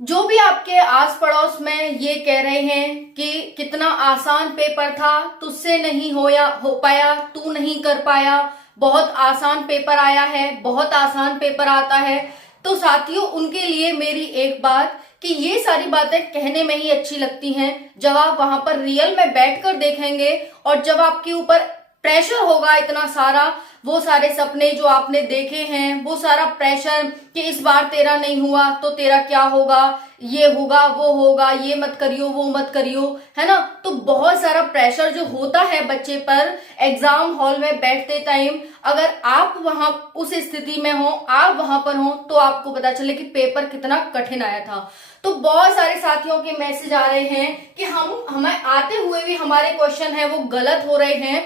जो भी आपके आस पड़ोस में ये कह रहे हैं कि कितना आसान पेपर था, तुझसे नहीं हो पाया, तू नहीं कर पाया, बहुत आसान पेपर आया है, बहुत आसान पेपर आता है, तो साथियों उनके लिए मेरी एक बात कि ये सारी बातें कहने में ही अच्छी लगती हैं। जब आप वहां पर रियल में बैठकर देखेंगे और जब आपके ऊपर प्रेशर होगा इतना सारा, वो सारे सपने जो आपने देखे हैं, वो सारा प्रेशर कि इस बार तेरा नहीं हुआ तो तेरा क्या होगा, ये होगा वो होगा, ये मत करियो वो मत करियो, है ना। तो बहुत सारा प्रेशर जो होता है बच्चे पर एग्जाम हॉल में बैठते टाइम, अगर आप वहां उस स्थिति में हो, आप वहां पर हो, तो आपको पता चले कि पेपर कितना कठिन आया था। तो बहुत सारे साथियों के मैसेज आ रहे हैं कि हमें आते हुए भी हमारे क्वेश्चन है वो गलत हो रहे हैं।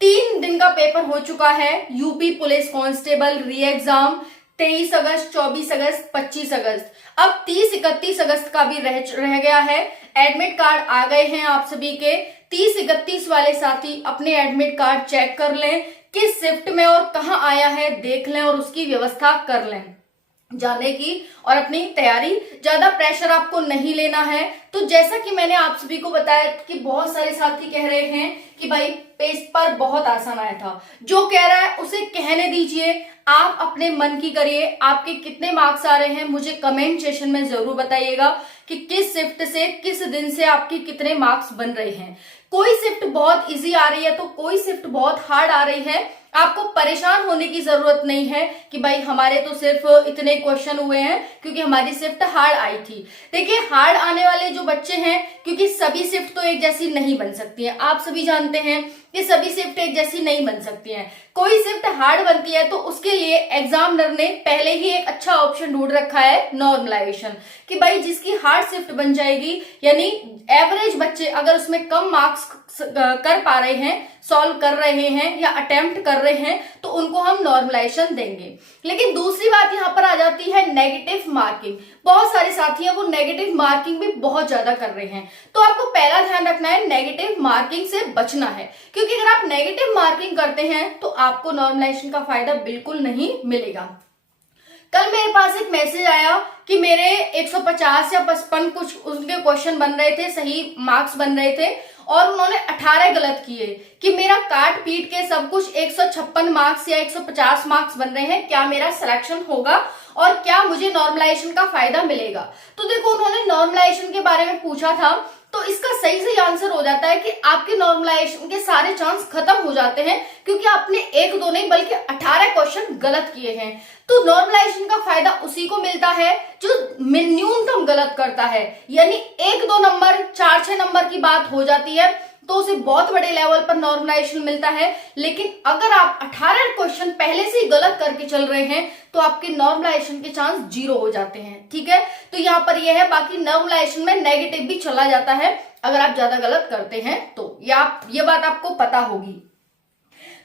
3 दिन का पेपर हो चुका है, यूपी पुलिस कांस्टेबल री एग्जाम 23 अगस्त, 24 अगस्त, 25 अगस्त, अब 30-31 अगस्त का भी रह गया है। एडमिट कार्ड आ गए हैं आप सभी के। 30-31 वाले साथी अपने एडमिट कार्ड चेक कर लें, किस शिफ्ट में और कहाँ आया है देख लें और उसकी व्यवस्था कर लें जाने की, और अपनी तैयारी, ज्यादा प्रेशर आपको नहीं लेना है। तो जैसा कि मैंने आप सभी को बताया कि बहुत सारे साथी कह रहे हैं कि भाई पेपर बहुत आसान आया था, जो कह रहा है उसे कहने दीजिए, आप अपने मन की करिए। आपके कितने मार्क्स आ रहे हैं मुझे कमेंट सेशन में जरूर बताइएगा कि किस शिफ्ट से, किस दिन से आपके कितने मार्क्स बन रहे हैं। कोई शिफ्ट बहुत इजी आ रही है तो कोई शिफ्ट बहुत हार्ड आ रही है, आपको परेशान होने की जरूरत नहीं है कि भाई हमारे तो सिर्फ इतने क्वेश्चन हुए हैं क्योंकि हमारी शिफ्ट हार्ड आई थी। देखिए हार्ड आने वाले जो बच्चे हैं, क्योंकि सभी शिफ्ट तो एक जैसी नहीं बन सकती है, आप सभी जानते हैं कि सभी शिफ्ट एक जैसी नहीं बन सकती हैं। कोई शिफ्ट हार्ड बनती है तो उसके लिए एग्जामिनर ने पहले ही एक अच्छा ऑप्शन ढूंढ रखा है, नॉर्मलाइजेशन, कि भाई जिसकी हार्ड शिफ्ट बन जाएगी, यानी एवरेज बच्चे अगर उसमें कम मार्क्स कर पा रहे हैं, सॉल्व कर रहे हैं या अटेम्प्ट कर रहे हैं, तो उनको हम नॉर्मलाइजेशन देंगे। लेकिन दूसरी बात यहाँ पर आ जाती है नेगेटिव मार्किंग। बहुत सारे साथी हैं वो नेगेटिव मार्किंग भी बहुत ज्यादा कर रहे हैं, तो आपको पहला ध्यान रखना है नेगेटिव मार्किंग से बचना है, क्योंकि अगर आप नेगेटिव मार्किंग करते हैं तो आपको नॉर्मलाइजेशन का फायदा बिल्कुल नहीं मिलेगा। कल मेरे पास एक मैसेज आया कि मेरे 150 या 55 कुछ उनके क्वेश्चन बन रहे थे, सही मार्क्स बन रहे थे, और उन्होंने 18 गलत किए, कि मेरा काट पीट के सब कुछ 156 मार्क्स या 150 मार्क्स बन रहे हैं, क्या मेरा सिलेक्शन होगा और क्या मुझे नॉर्मलाइजेशन का फायदा मिलेगा। तो देखो उन्होंने नॉर्मलाइजेशन के बारे में पूछा था, तो इसका सही सही आंसर हो जाता है कि आपके नॉर्मलाइजेशन के सारे चांस खत्म हो जाते हैं, क्योंकि आपने 1-2 नहीं बल्कि 18 क्वेश्चन गलत किए हैं। तो नॉर्मलाइजेशन का फायदा उसी को मिलता है जो न्यूनतम गलत करता है, यानी 1-2 नंबर, 4-6 नंबर की बात हो जाती है तो उसे बहुत बड़े लेवल पर नॉर्मलाइजेशन मिलता है। लेकिन अगर आप 18 क्वेश्चन पहले से ही गलत करके चल रहे हैं तो आपके नॉर्मलाइजेशन के चांस 0 हो जाते हैं। ठीक है, तो यहाँ पर यह है। बाकी नॉर्मलाइजेशन में नेगेटिव भी चला जाता है अगर आप ज्यादा गलत करते हैं तो, ये बात आपको पता होगी।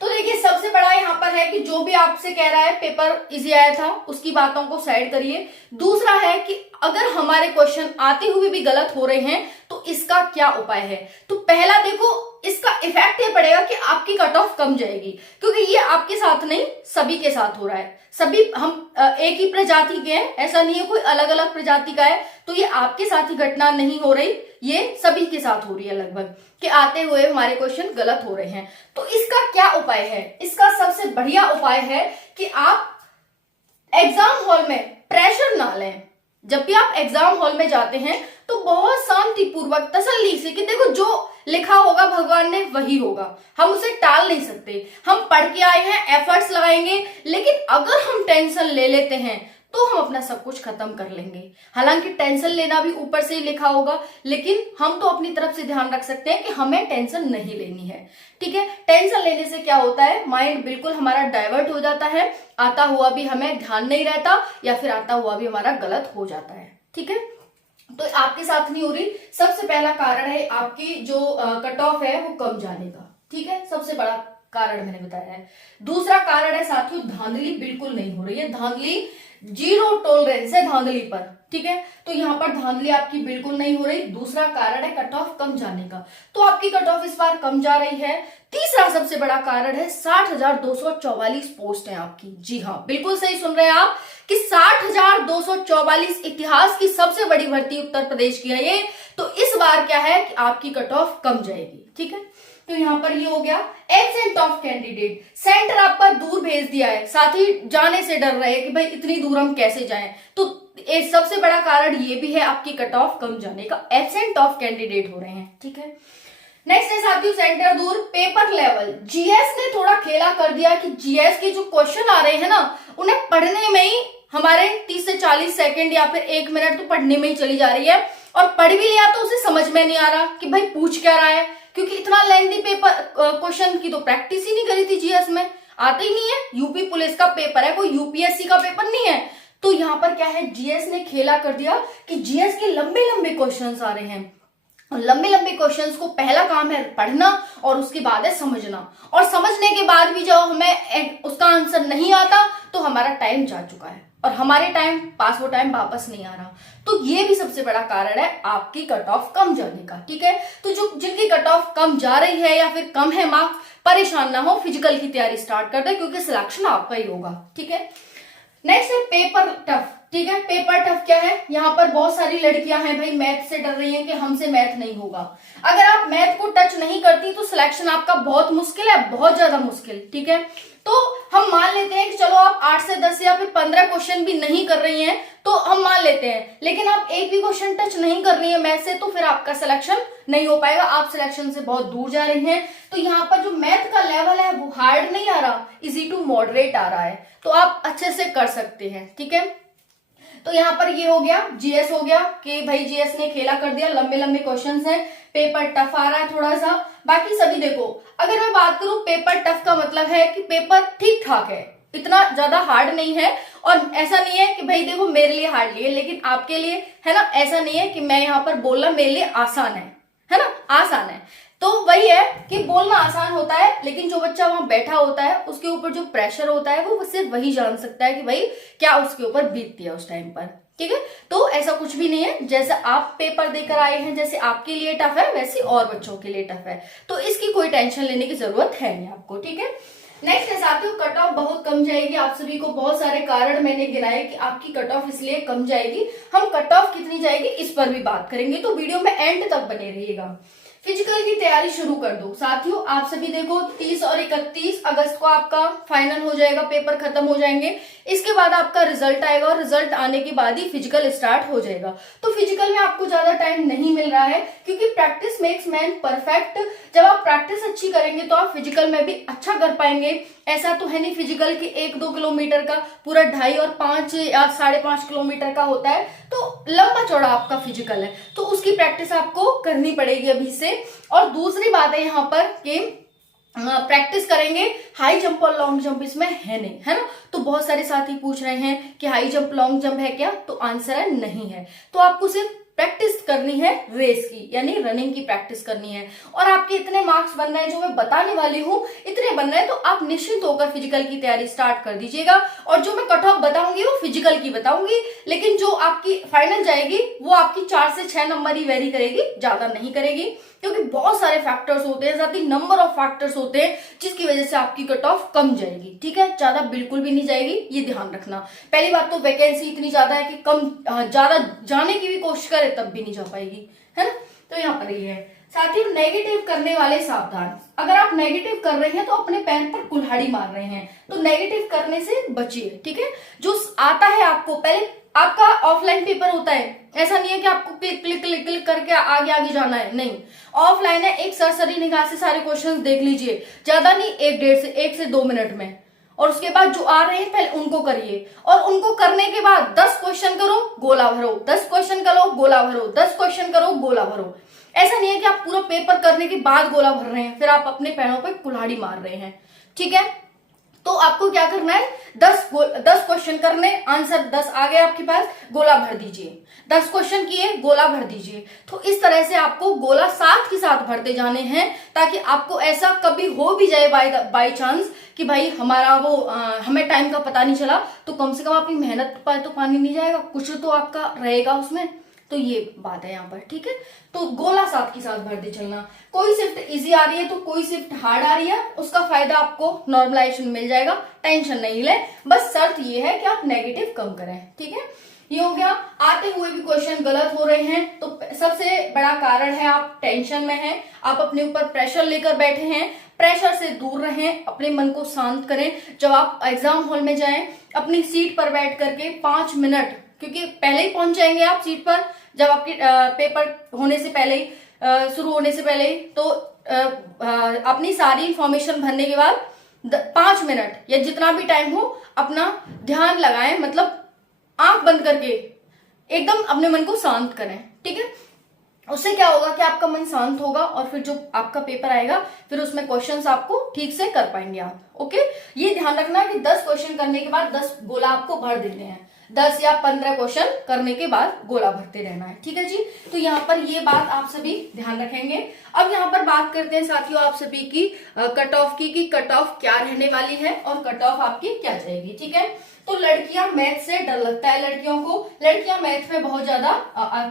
तो देखिए सबसे बड़ा यहाँ पर है कि जो भी आपसे कह रहा है पेपर इजी आया था, उसकी बातों को साइड करिए। दूसरा है कि अगर हमारे क्वेश्चन आते हुए भी गलत हो रहे हैं तो इसका क्या उपाय है। तो पहला देखो, इसका इफेक्ट ये पड़ेगा कि आपकी कट ऑफ कम जाएगी, क्योंकि ये आपके साथ नहीं सभी के साथ हो रहा है। सभी हम एक ही प्रजाति के हैं, ऐसा नहीं है कोई अलग अलग प्रजाति का है, तो ये आपके साथ ही घटना नहीं हो रही, ये सभी के साथ हो रही है लगभग, कि आते हुए हमारे क्वेश्चन गलत हो रहे हैं। तो इसका क्या उपाय है? इसका सबसे बढ़िया उपाय है कि आप एग्जाम हॉल में प्रेशर ना लें। जब भी आप एग्जाम हॉल में जाते हैं तो बहुत शांतिपूर्वक तसल्ली से, कि देखो जो लिखा होगा भगवान ने वही होगा, हम उसे टाल नहीं सकते। हम पढ़ के आए हैं, एफर्ट्स लगाएंगे, लेकिन अगर हम टेंशन ले लेते हैं तो हम अपना सब कुछ खत्म कर लेंगे। हालांकि टेंशन लेना भी ऊपर से ही लिखा होगा, लेकिन हम तो अपनी तरफ से ध्यान रख सकते हैं कि हमें टेंशन नहीं लेनी है। ठीक है, टेंशन लेने से क्या होता है, माइंड बिल्कुल हमारा डाइवर्ट हो जाता है, आता हुआ भी हमें ध्यान नहीं रहता, या फिर आता हुआ भी हमारा गलत हो जाता है। ठीक है, तो आपके साथ नहीं हो रही। सबसे पहला कारण है आपकी जो कट ऑफ है वो कम जाने का। ठीक है, सबसे बड़ा कारण मैंने बताया है। दूसरा कारण है साथियों, धांधली बिल्कुल नहीं हो रही है। धांधली, 0 टॉलरेंस है धांधली पर। ठीक है। तो यहाँ पर धांधली आपकी बिल्कुल नहीं हो रही। दूसरा कारण है कट ऑफ कम जाने का, तो आपकी कट ऑफ इस बार कम जा रही है। तीसरा सबसे बड़ा कारण है 60,244 पोस्ट है आपकी। जी हाँ, बिल्कुल सही सुन रहे हैं आप कि 60,244 इतिहास की सबसे बड़ी भर्ती उत्तर प्रदेश की है ये। तो इस बार क्या है कि आपकी कट ऑफ कम जाएगी, ठीक है। तो यहाँ पर ये हो गया एब्सेंट ऑफ कैंडिडेट, सेंटर आपका दूर भेज दिया है, साथ ही जाने से डर रहे हैं कि भाई इतनी दूर हम कैसे जाएं। तो एक सबसे बड़ा कारण ये भी है आपकी कट ऑफ कम जाने का, एब्सेंट ऑफ कैंडिडेट हो रहे हैं, ठीक है। नेक्स्ट है साथियों सेंटर दूर। पेपर लेवल, जीएस ने थोड़ा खेला कर दिया कि जीएस के जो क्वेश्चन आ रहे हैं ना, उन्हें पढ़ने में ही हमारे 30 से 40 सेकंड या फिर 1 मिनट तो पढ़ने में ही चली जा रही है, और पढ़ भी लिया तो उसे समझ में नहीं आ रहा कि भाई पूछ क्या रहा है, क्योंकि इतना लेंथी पेपर क्वेश्चन की तो प्रैक्टिस ही नहीं करी थी जीएस में, आते ही नहीं है। यूपी पुलिस का पेपर है, कोई यूपीएससी का पेपर नहीं है। तो यहाँ पर क्या है, जीएस ने खेला कर दिया कि जीएस के लंबे लंबे क्वेश्चंस आ रहे हैं, और लंबे लंबे क्वेश्चंस को पहला काम है पढ़ना और उसके बाद है समझना, और समझने के बाद भी जब हमें उसका आंसर नहीं आता तो हमारा टाइम जा चुका है और हमारे टाइम पास वो टाइम वापस नहीं आ रहा। तो ये भी सबसे बड़ा कारण है आपकी कट ऑफ कम जाने का, ठीक है। तो जो जिनकी कट ऑफ कम जा रही है या फिर कम है मार्क्स, परेशान ना हो, फिजिकल की तैयारी स्टार्ट कर दे क्योंकि सिलेक्शन आपका ही होगा, ठीक है। नेक्स्ट है पेपर टफ, ठीक है। पेपर टफ क्या है, यहाँ पर बहुत सारी लड़कियां हैं भाई मैथ से डर रही हैं कि हमसे मैथ नहीं होगा। अगर आप मैथ को टच नहीं करती तो सिलेक्शन आपका बहुत मुश्किल है, बहुत ज्यादा मुश्किल, ठीक है। तो हम मान लेते हैं कि चलो आप 8 से 10 या फिर 15 क्वेश्चन भी नहीं कर रही हैं, तो हम मान लेते हैं, लेकिन आप एक भी क्वेश्चन टच नहीं कर रही है मैथ से, तो फिर आपका सिलेक्शन नहीं हो पाएगा, आप सिलेक्शन से बहुत दूर जा रही हैं। तो यहाँ पर जो मैथ का लेवल है वो हार्ड नहीं आ रहा, इजी टू मॉडरेट आ रहा है, तो आप अच्छे से कर सकते हैं, ठीक है। तो यहाँ पर ये हो गया, जीएस हो गया कि भाई जीएस ने खेला कर दिया, लंबे लंबे क्वेश्चंस हैं, पेपर टफ आ रहा है थोड़ा सा। बाकी सभी देखो, अगर मैं बात करूं पेपर टफ का मतलब है कि पेपर ठीक ठाक है, इतना ज्यादा हार्ड नहीं है, और ऐसा नहीं है कि भाई देखो मेरे लिए हार्ड नहीं है लेकिन आपके लिए है ना, ऐसा नहीं है कि मैं यहाँ पर बोलना मेरे लिए आसान है ना, आसान है। तो वही है कि बोलना आसान होता है, लेकिन जो बच्चा वहां बैठा होता है उसके ऊपर जो प्रेशर होता है वो सिर्फ वही जान सकता है कि भाई क्या उसके ऊपर बीतती है उस टाइम पर, ठीक है। तो ऐसा कुछ भी नहीं है, जैसे आप पेपर देकर आए हैं, जैसे आपके लिए टफ है वैसे और बच्चों के लिए टफ है, तो इसकी कोई टेंशन लेने की जरूरत है नहीं आपको, ठीक है। नेक्स्ट है साथियों कट ऑफ बहुत कम जाएगी। आप सभी को बहुत सारे कारण मैंने गिनाए कि आपकी कट ऑफ इसलिए कम जाएगी। हम कट ऑफ कितनी जाएगी इस पर भी बात करेंगे, तो वीडियो में एंड तक बने रहिएगा। फिजिकल की तैयारी शुरू कर दो साथियों। आप सभी देखो 30 और 31 अगस्त को आपका फाइनल हो जाएगा, पेपर खत्म हो जाएंगे, इसके बाद आपका रिजल्ट आएगा और रिजल्ट आने के बाद ही फिजिकल स्टार्ट हो जाएगा। तो फिजिकल में आपको ज्यादा टाइम नहीं मिल रहा है, क्योंकि प्रैक्टिस मेक्स मैन परफेक्ट। जब आप प्रैक्टिस अच्छी करेंगे तो आप फिजिकल में भी अच्छा कर पाएंगे। ऐसा तो है नहीं फिजिकल की 1-2 किलोमीटर का, पूरा 2.5 और 5 या 5.5 किलोमीटर का होता है, तो लंबा चौड़ा आपका फिजिकल है, तो उसकी प्रैक्टिस आपको करनी पड़ेगी अभी से। और दूसरी बात है यहाँ पर कि प्रैक्टिस करेंगे, हाई जंप और लॉन्ग जंप इसमें है नहीं, है ना। तो बहुत सारे साथी पूछ रहे हैं कि हाई जंप लॉन्ग जंप है क्या, तो आंसर है नहीं है। तो आपको सिर्फ प्रैक्टिस करनी है रेस की, यानी रनिंग की प्रैक्टिस करनी है। और आपके इतने मार्क्स बन रहे हैं जो मैं बताने वाली हूँ, इतने बन रहे हैं, तो आप निश्चित होकर फिजिकल की तैयारी स्टार्ट कर दीजिएगा। और जो मैं कट ऑफ बताऊंगी वो फिजिकल की बताऊंगी, लेकिन जो आपकी फाइनल जाएगी वो आपकी 4 से 6 नंबर ही वेरी करेगी, ज्यादा नहीं करेगी, क्योंकि बहुत सारे फैक्टर्स होते हैं, साथ ही नंबर ऑफ फैक्टर्स होते हैं जिसकी वजह से आपकी कट ऑफ कम जाएगी, ठीक है। ज्यादा बिल्कुल भी नहीं जाएगी, ये ध्यान रखना। पहली बात तो वैकेंसी इतनी ज्यादा है कि कम ज्यादा जाने की भी कोशिश करे तब भी नहीं जा पाएगी, है ना। तो यहाँ पर ये है साथियों, नेगेटिव करने वाले सावधान। अगर आप नेगेटिव कर रहे हैं तो अपने पैर पर कुल्हाड़ी मार रहे हैं, तो नेगेटिव करने से बचिए, ठीक है। जो आता है आपको, पहले आपका ऑफलाइन पेपर होता है, ऐसा नहीं है कि आपको क्लिक क्लिक क्लिक क्लिक करके आगे आगे जाना है, नहीं। ऑफलाइन है, एक सरसरी निगाह से सारे क्वेश्चंस देख लीजिए, ज्यादा नहीं, 1 से 2 मिनट में, और उसके बाद जो आ रहे हैं पहले उनको करिए, और उनको करने के बाद 10 क्वेश्चन करो गोला भरो, 10 क्वेश्चन करो गोला भरो, 10 क्वेश्चन करो गोला भरो। ऐसा नहीं है कि आप पूरा पेपर करने के बाद गोला भर रहे हैं, फिर आप अपने पैरों पर कुल्हाड़ी मार रहे हैं, ठीक है। तो आपको क्या करना है, 10 क्वेश्चन करने, आंसर 10 आ गए आपके पास, गोला भर दीजिए। 10 क्वेश्चन किए, गोला भर दीजिए। तो इस तरह से आपको गोला साथ के साथ भरते जाने हैं, ताकि आपको ऐसा कभी हो भी जाए बाय चांस कि भाई हमारा हमें टाइम का पता नहीं चला, तो कम से कम आपकी मेहनत पर तो पानी नहीं जाएगा, कुछ तो आपका रहेगा उसमें। तो ये बात है यहाँ पर, ठीक है। तो गोला साथ के साथ भरते चलना। कोई शिफ्ट इजी आ रही है तो कोई शिफ्ट हार्ड आ रही है, उसका फायदा आपको नॉर्मलाइजेशन मिल जाएगा, टेंशन नहीं ले। बस शर्त ये है कि आप नेगेटिव कम करें, ठीक है। ये हो गया। आते हुए भी क्वेश्चन गलत हो रहे हैं तो सबसे बड़ा कारण है आप टेंशन में हैं, आप अपने ऊपर प्रेशर लेकर बैठे हैं। प्रेशर से दूर रहें, अपने मन को शांत करें। जब आप एग्जाम हॉल में जाएं, अपनी सीट पर बैठ करके 5 मिनट, क्योंकि पहले ही पहुंच जाएंगे आप सीट पर, जब आपके पेपर होने से पहले ही, शुरू होने से पहले ही, तो अपनी सारी इंफॉर्मेशन भरने के बाद 5 मिनट या जितना भी टाइम हो अपना ध्यान लगाएं, मतलब आंख बंद करके एकदम अपने मन को शांत करें, ठीक है। उससे क्या होगा कि आपका मन शांत होगा और फिर जो आपका पेपर आएगा फिर उसमें क्वेश्चंस आपको ठीक से कर पाएंगे आप। ओके, ये ध्यान रखना कि 10 क्वेश्चन करने के बाद 10 गोला आपको भर देने हैं। 10 या 15 क्वेश्चन करने के बाद गोला भरते रहना है, ठीक है जी। तो यहाँ पर ये बात आप सभी ध्यान रखेंगे। अब यहाँ पर बात करते हैं साथियों आप सभी की कट ऑफ की, कि कट ऑफ क्या रहने वाली है और कट ऑफ आपकी क्या जाएगी, ठीक है। तो लड़कियां मैथ से डर लगता है लड़कियों को, लड़कियां मैथ में बहुत ज्यादा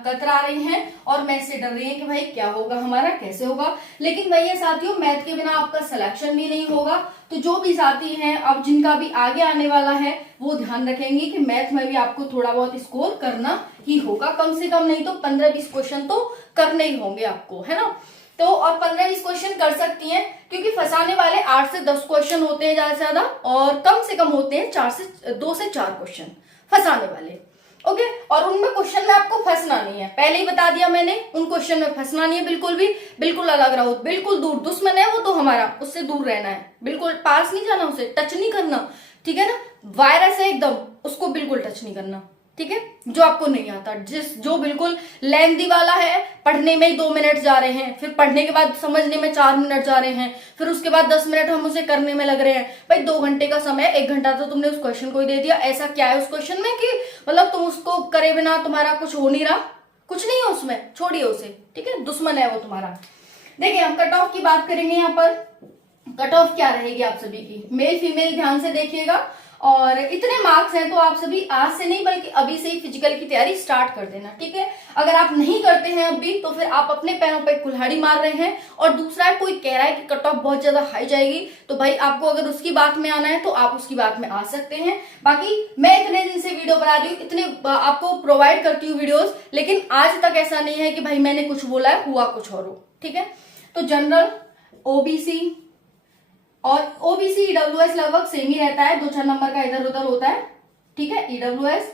कतरा रही हैं और मैथ से डर रही हैं कि भाई क्या होगा हमारा, कैसे होगा। लेकिन वही है साथियों, मैथ के बिना आपका सिलेक्शन भी नहीं होगा। तो जो भी साथी हैं अब जिनका भी आगे आने वाला है वो ध्यान रखेंगे कि मैथ में भी आपको थोड़ा बहुत स्कोर करना ही होगा, कम से कम नहीं तो 15-20 क्वेश्चन तो करने ही होंगे आपको, है ना। तो और 15-20 क्वेश्चन कर सकती हैं, क्योंकि फंसाने वाले 8 से 10 क्वेश्चन होते हैं ज्यादा से ज्यादा, और कम से कम होते हैं 2 से 4 क्वेश्चन फंसाने वाले। ओके, और उनमें क्वेश्चन में आपको फंसना नहीं है, पहले ही बता दिया मैंने, उन क्वेश्चन में फंसना नहीं है बिल्कुल भी, बिल्कुल अलग रहो, बिल्कुल दूर। दुश्मन है वो तो हमारा, उससे दूर रहना है, बिल्कुल पास नहीं जाना, उसे टच नहीं करना, ठीक है ना। वायरस है एकदम, उसको बिल्कुल टच नहीं करना, ठीक है। जो आपको नहीं आता, जो बिल्कुल लेंथी वाला है, पढ़ने में ही 2 मिनट जा रहे हैं, फिर पढ़ने के बाद समझने में 4 मिनट जा रहे हैं, फिर उसके बाद 10 मिनट हम उसे करने में लग रहे हैं। भाई 2 घंटे का समय, 1 घंटा तो तुमने उस क्वेश्चन को ही दे दिया। ऐसा क्या है उस क्वेश्चन में कि मतलब तुम उसको करे बिना तुम्हारा कुछ हो नहीं रहा, कुछ नहीं है उसमें, छोड़िए उसे, ठीक है। दुश्मन है वो तुम्हारा। देखिए हम कट ऑफ की बात करेंगे। यहाँ पर कट ऑफ क्या रहेगी आप सभी की, मेल फीमेल ध्यान से देखिएगा। और इतने मार्क्स हैं तो आप सभी आज से नहीं बल्कि अभी से ही फिजिकल की तैयारी स्टार्ट कर देना, ठीक है। अगर आप नहीं करते हैं अभी तो फिर आप अपने पैरों पे कुल्हाड़ी मार रहे हैं। और दूसरा है, कोई कह रहा है कि कट ऑफ बहुत ज्यादा हाई जाएगी, तो भाई आपको अगर उसकी बात में आना है तो आप उसकी बात में आ सकते हैं। बाकी मैं इतने दिन से वीडियो बना रही हूँ, इतने आपको प्रोवाइड करती हूँ वीडियोज, लेकिन आज तक ऐसा नहीं है कि भाई मैंने कुछ बोला है हुआ कुछ और हो, ठीक है। तो जनरल, ओबीसी और ओबीसी ईडब्ल्यूएस लगभग सेम ही रहता है, 2-4 नंबर का इधर उधर होता है, ठीक है। ईडब्ल्यूएस,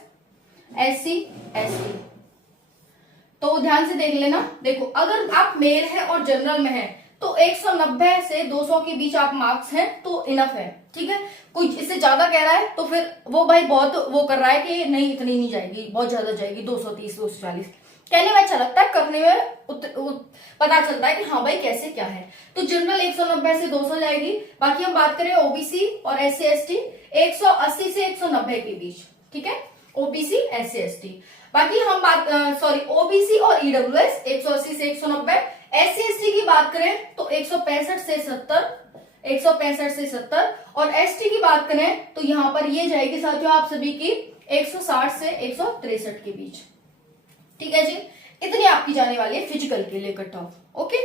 एससी, एसटी, तो ध्यान से देख लेना। देखो अगर आप मेल है और जनरल में है तो 190 से 200 के बीच आप मार्क्स हैं तो इनफ है, ठीक है। कोई इससे ज्यादा कह रहा है तो फिर वो भाई बहुत वो कर रहा है कि नहीं इतनी नहीं जाएगी, बहुत ज्यादा जाएगी, 230, 240। कहने में अच्छा लगता है, करने में पता चलता है कि हाँ भाई कैसे क्या है। तो जनरल 190 से 200 जाएगी। बाकी हम बात करें ओबीसी और एससी एसटी 180 से 190 के बीच, ठीक है। OBC, SC ST. बाकी हम बात ओबीसी और ईडब्ल्यूएस 180 से 190। एससी एसटी की बात करें तो 165 से 70, 165 से 70। और एसटी की बात करें तो यहाँ पर ये जाएगी साथियों आप सभी की 160 से 163 के बीच, ठीक है जी। इतनी आपकी जाने वाली है फिजिकल के लिए कट ऑफ। ओके,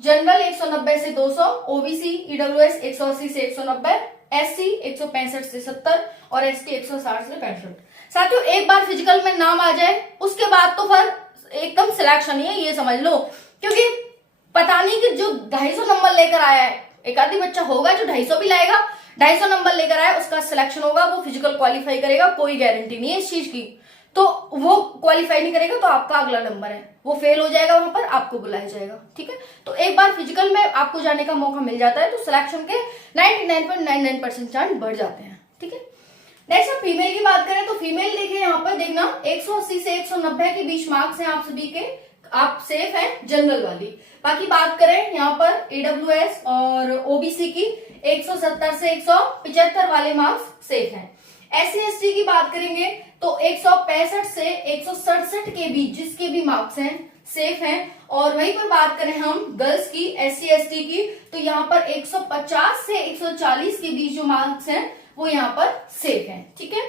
जनरल 190 से 200, ओबीसी ईडब्ल्यूएस 180 से 190, एससी 165 से 70 और एसटी 160 से 65। साथियों एक बार फिजिकल में नाम आ जाए उसके बाद तो फिर एकदम सिलेक्शन ही है, ये समझ लो। क्योंकि पता नहीं कि जो 250 नंबर लेकर आया है, एक आधी बच्चा होगा जो 250 भी लाएगा, 250 नंबर लेकर आया उसका सिलेक्शन होगा, वो फिजिकल क्वालिफाई करेगा, कोई गारंटी नहीं है इस चीज की। तो वो क्वालिफाई नहीं करेगा तो आपका अगला नंबर है, वो फेल हो जाएगा, वहां पर आपको बुलाया जाएगा, ठीक है। तो एक बार फिजिकल में आपको जाने का मौका मिल जाता है तो सिलेक्शन के 99.99% चांस बढ़ जाते हैं, ठीक है। नेक्स्ट हम फीमेल की बात करें तो फीमेल देखिए यहाँ पर देखना 180 से 190 के बीच मार्क्स हैं आप सभी के, आप सेफ हैं जनरल वाली। बाकी बात करें यहाँ पर ईडब्ल्यूएस और ओबीसी की 170 से 175 वाले मार्क्स सेफ हैं। SC ST की बात करेंगे तो 165 से 167 के बीच जिसके भी मार्क्स हैं सेफ हैं। और वहीं पर बात करें हम गर्ल्स की SC ST की तो यहाँ पर 150 से 140 के बीच जो मार्क्स हैं वो यहाँ पर सेफ हैं। ठीक है,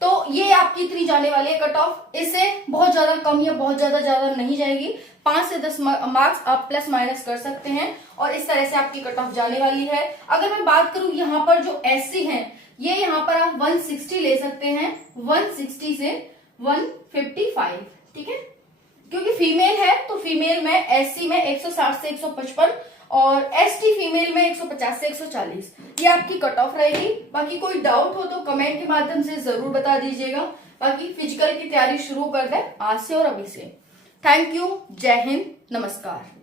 तो ये आपकी इतनी जाने वाली है कट ऑफ, इससे बहुत ज्यादा कम या बहुत ज्यादा नहीं जाएगी। 5 से 10 मार्क्स आप प्लस माइनस कर सकते हैं और इस तरह से आपकी कट ऑफ जाने वाली है। अगर मैं बात करूं यहाँ पर जो SC है ये यहाँ पर आप 160 ले सकते हैं, 160 से 155। ठीक है, क्योंकि फीमेल है तो फीमेल में SC में 160 से 155 और ST फीमेल में 150 से 140 ये आपकी कट ऑफ रहेगी। बाकी कोई डाउट हो तो कमेंट के माध्यम से जरूर बता दीजिएगा। बाकी फिजिकल की तैयारी शुरू कर दें आज से और अभी से। थैंक यू, जय हिंद, नमस्कार।